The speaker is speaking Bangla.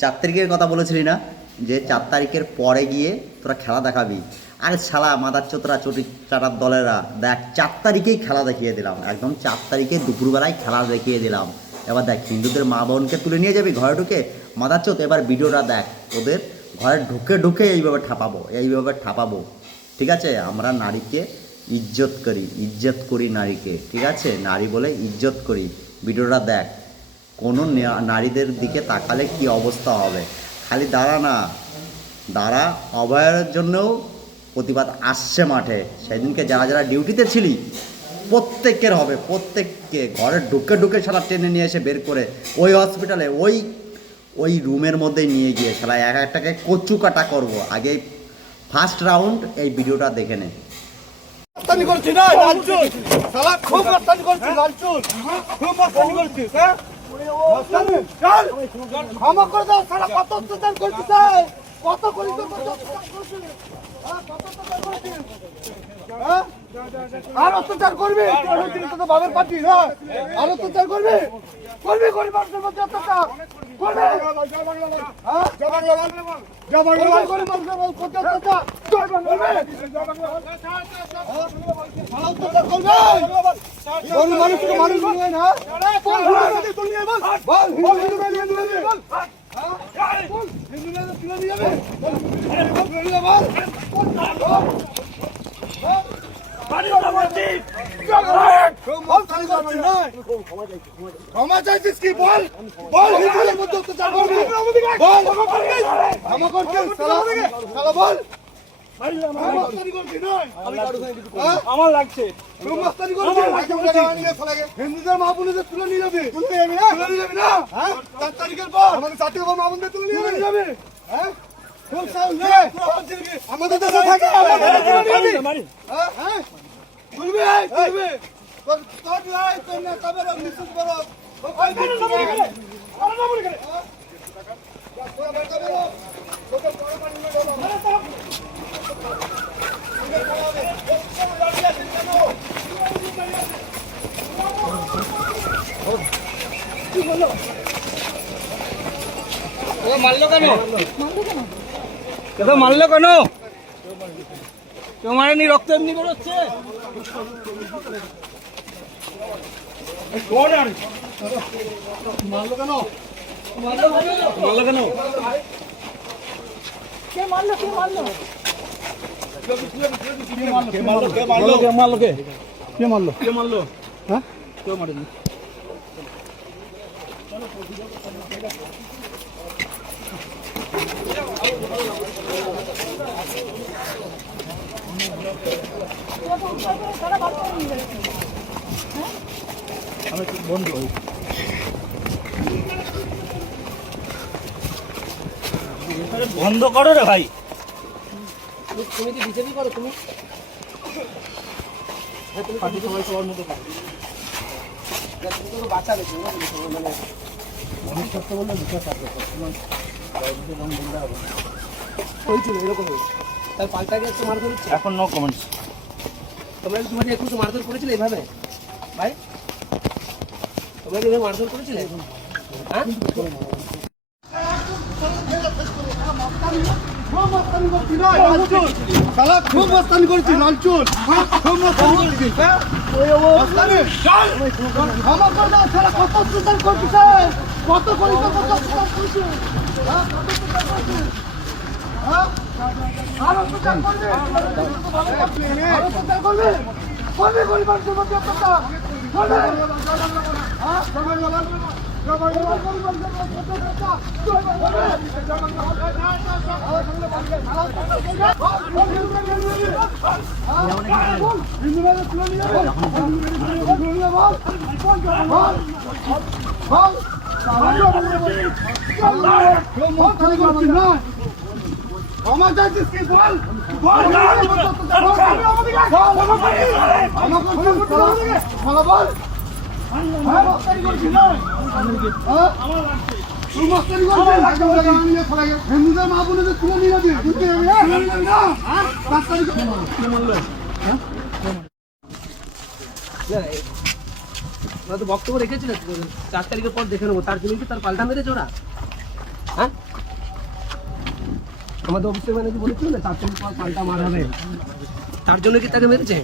4 তারিখের কথা বলেছিলি না, যে 4 তারিখের পরে গিয়ে তোরা খেলা দেখাবি। আরে শালা মাদার চোতরা চটি চাটার দলেরা, দেখ 4 তারিখেই খেলা দেখিয়ে দিলাম, একদম 4 তারিখে দুপুরবেলায় খেলা দেখিয়ে দিলাম। এবার দেখ হিন্দুদের মা বোনকে তুলে নিয়ে যাবি ঘরে ঢুকে, মাদার চোত এবার ভিডিওটা দেখ, ওদের ঘরে ঢুকে ঢুকে এইভাবে ঠাপাবো। ঠিক আছে, আমরা নারীকে ইজ্জত করি নারীকে, ঠিক আছে, নারী বলে ইজ্জত করি। ভিডিওটা দেখ, কোনো নারীদের দিকে তাকালে কি অবস্থা হবে। খালি দাঁড়া অভয়ের জন্যও প্রতিবাদ আসছে মাঠে। সেদিনকে যারা ডিউটিতে ছিলি প্রত্যেককে ঘরে ঢুকে সারা টেনে নিয়ে এসে বের করে ওই হসপিটালে ওই রুমের মধ্যেই নিয়ে গিয়ে শালা এক একটাকে কচু কাটা করবো। আগে ফার্স্ট রাউন্ড এই ভিডিওটা দেখে নে। আর অত্যাচার করবি, বাবার পার্টি না, আর অত্যাচার করবি গরিব মানুষের মধ্যে অত্যাচার করবি, ক্ষমা চাইছিস কি বল, হিন্দুদের মধ্যে অত্যাচার করবি, বল আমার লাগছে হিন্দুদের মা বোনদের তুলে নিয়ে যাবে, না 4 তারিখের পর আমাদের 4 তারিখের পর মা বোনদের তুলে নিয়ে যাবে। হ্যাঁ আমাদের দেশে থাকে মারলো কেন কেউ মারেনি, রক্ত এমনি বেরোচ্ছে। মারলো কেন হ্যাঁ কেউ মারেনি। বন্ধ করো রে ভাই, তুমি কি বিজেপি করো? তুমি সবার মতো বাঁচাবে মানে অনেক কষ্ট বললে বিশ্বাস আছে হয়েছিল এরকম তাই পাল্টা গিয়ে একটু মারধর হচ্ছে। এখন নো কমেন্টস। তোমরা কি তোমাদের একটু মারধর করেছিলে এইভাবে ভাই? তোমরা কি এভাবে মারধর করেছিলে? হ্যাঁ খুব মস্তানি করছি লালচুল, খুব মস্তানি করছি। কত অত্যাচার করছিস, কত করি আর অত্যাচার করবে গরিব মানুষের মধ্যে অত্যাচার করবে। ক্ষমা চাইছিস কি বল, হিন্দুদের মা বোনদের তুলে নিয়ে যাবি, বক্তব্য রেখেছিল 4 তারিখের পর দেখে নেবো, তার জন্য কি তার পাল্টা মেরেছে ওরা? হ্যাঁ আমাদের অফিসের ম্যানেজার বলেছিল না 4 তারিখ পর পাল্টা মার হবে, তার জন্য কি তাকে মেরেছে?